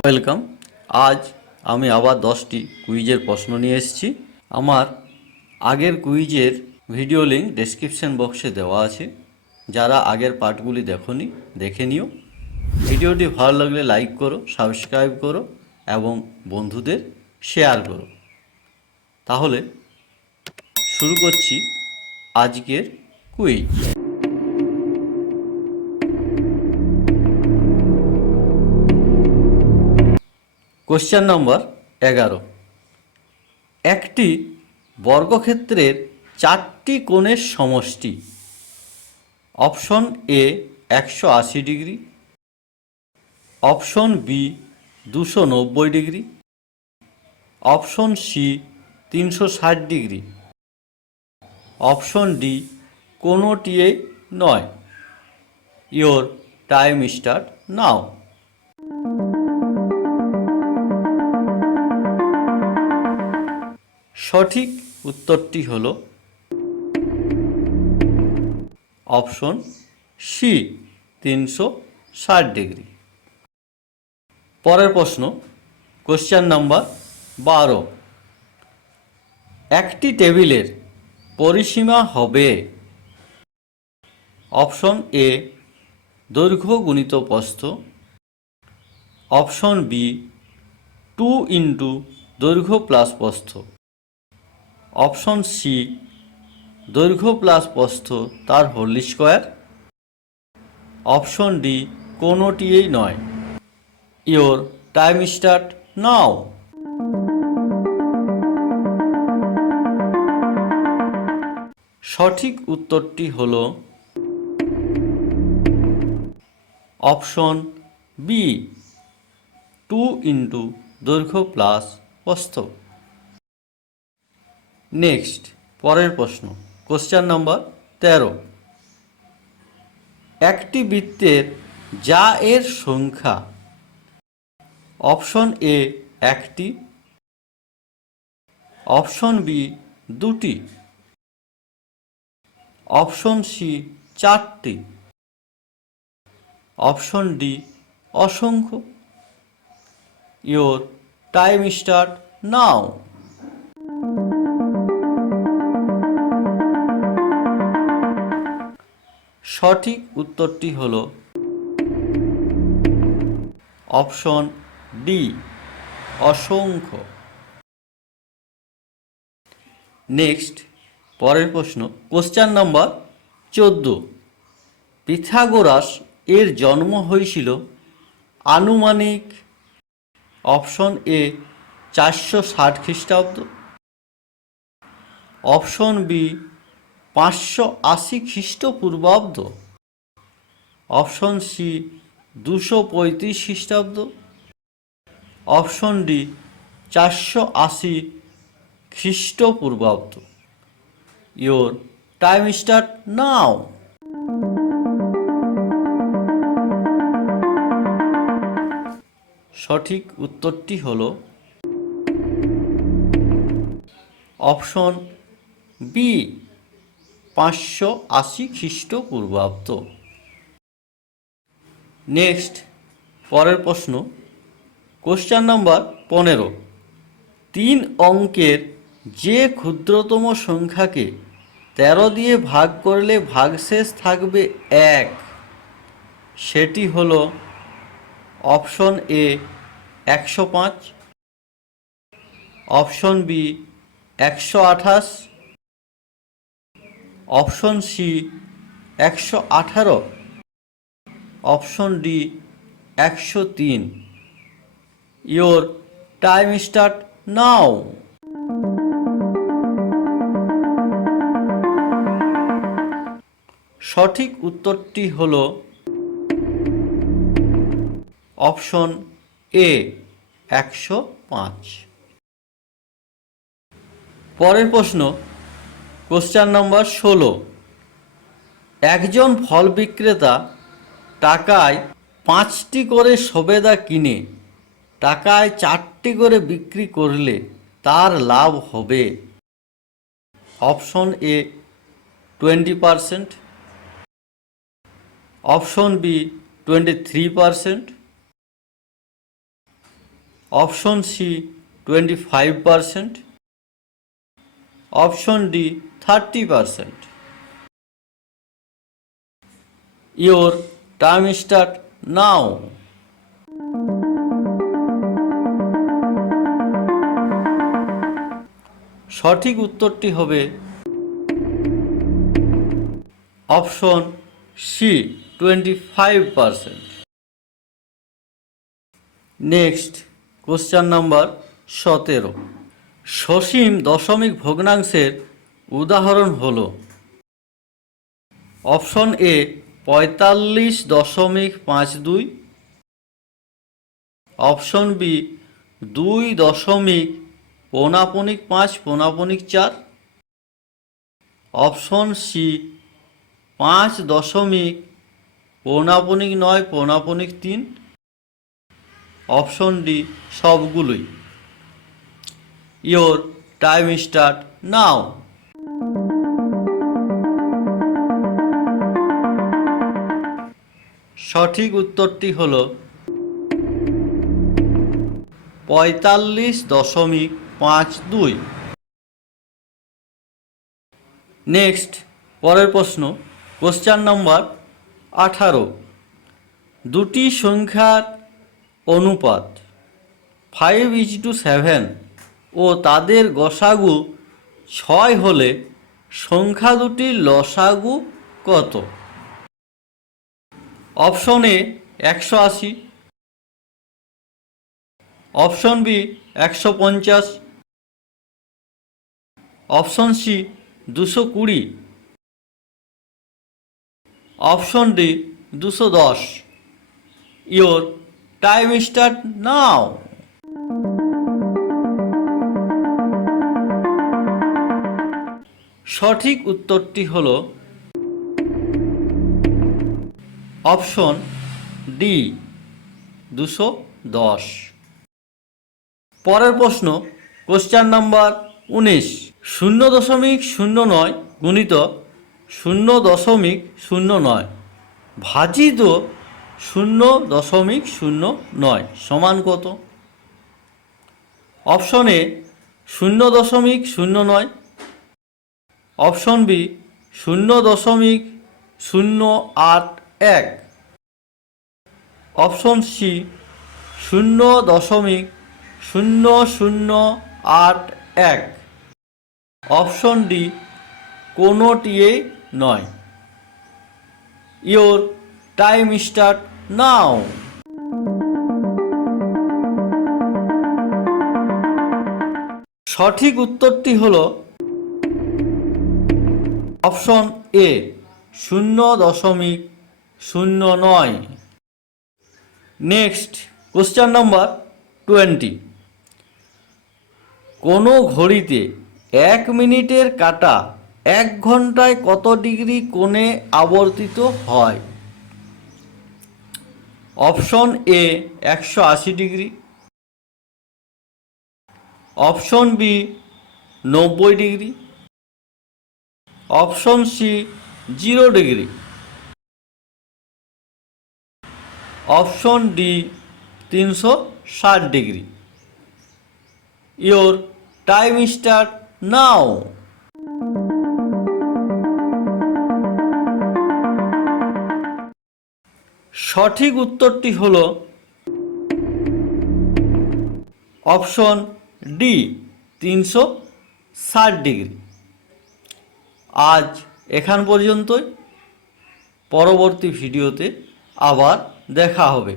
Welcome. আজ আমি আবার 10টি কুইজের প্রশ্ন নিয়ে এসেছি। আমার আগের কুইজের ভিডিও লিঙ্ক ডেসক্রিপশন বক্সে দেওয়া আছে। যারা আগের পার্টগুলি দেখোনি দেখে নিও। ভিডিওটি ভালো লাগলে লাইক করো, সাবস্ক্রাইব করো এবং বন্ধুদের শেয়ার করো। তাহলে শুরু করছি আজকের কুইজ। Question number 11। একটি বর্গক্ষেত্রের 4টি কোণের সমষ্টি। Option A 180 degree, option B 290 degree, option C 360 degree, option D কোনোটিই নয়। Your time start now. সঠিক উত্তরটি হল অপশন সি 360 ডিগ্রি। পরের প্রশ্ন, কোশ্চেন নাম্বার 12। একটি টেবিলের পরিসীমা হবে অপশন এ দৈর্ঘ্য গুণিত প্রস্থ, অপশন বি 2 ইন্টু দৈর্ঘ্য প্লাস প্রস্থ, অপশন সি দৈর্ঘ্য প্লাস প্রস্থ তার হোল স্কোয়ার, অপশন ডি কোনোটিই নয়। Your time start now. সঠিক উত্তরটি হল অপশন বি 2 ইন্টু দৈর্ঘ্য প্লাস প্রস্থ। নেক্সট, পরের প্রশ্ন, কোশ্চেন নাম্বার 13। একটি বৃত্তের যা এর সংখ্যা। অপশন এ 1টি, অপশন বি 2টি, অপশন সি 4টি, অপশন ডি অসংখ্য। Your time start now. সঠিক উত্তরটি হল অপশন ডি অসংখ্য। নেক্সট, পরের প্রশ্ন, কোশ্চেন নাম্বার 14। পিথাগোরাস এর জন্ম হয়েছিল আনুমানিক অপশন এ 460 খ্রিস্টাব্দ, অপশন বি 580 খ্রিস্টপূর্বাব্দ, অপশন সি 235 খ্রিস্টাব্দ, অপশন ডি 480 খ্রিস্টপূর্বাব্দ। Your time start now. সঠিক উত্তরটি হল অপশন বি 580 খ্রিস্টপূর্বাব্দ। নেক্সট, পরের প্রশ্ন, কোশ্চেন নাম্বার 15। 3 অঙ্কের যে ক্ষুদ্রতম সংখ্যাকে 13 দিয়ে ভাগ করলে ভাগশেষ থাকবে 1, সেটি হল option A 105, option B 128, option C 118, option D 103। Your time start now. সঠিক উত্তরটি হল অপশন এ 105। পরের প্রশ্ন, কোশ্চেন নম্বর 16। একজন ফল বিক্রেতা টাকায় 5টি করে সবেদা কিনে টাকায় 4টি করে বিক্রি করলে তার লাভ হবে option A 20%, option B 23%, option C 25%, option D 30%। Your time start now. সঠিক উত্তরটি হবে option C 25%। Next question number 17। সসীম দশমিক ভগ্নাংশের উদাহরণ হল option A 45.52, option B 2.55×4, option C 5.9×3, option D সবগুলোই। Your time start now. সঠিক উত্তরটি হল 45.52। নেক্সট পরের প্রশ্ন, কোশ্চেন নম্বর 18। দুটি সংখ্যার অনুপাত 5:7 ও তাদের গসাগু 6 হলে সংখ্যা দুটির লসাগু কত? Option A 180, option B 150, option C 220, option D 210। Your time start now. সঠিক উত্তরটি হল অপশন ডি 210। পরের প্রশ্ন, কোশ্চেন নাম্বার 19। 0.09 গুণিত 0.09 ভাজিত 0.09 সমান কত? Option A 0.09, option B 0.081, option C 0.0081, option D কোনোটিই নয়। Your time start now. সঠিক উত্তরটি হল option A 0.09। Next question number 20। কোনো ঘড়িতে 1 মিনিটের কাঁটা 1 ঘন্টায় কত ডিগ্রি কোণে আবর্তিত হয়? Option A 180 degree, option B 90 degree, option C 0 degree, option D 360 degree. Your time start now. সঠিক উত্তরটি হল অপশন ডি 360 ডিগ্রি। আজ এখান পর্যন্তই। পরবর্তী ভিডিওতে আবার দেখা হবে।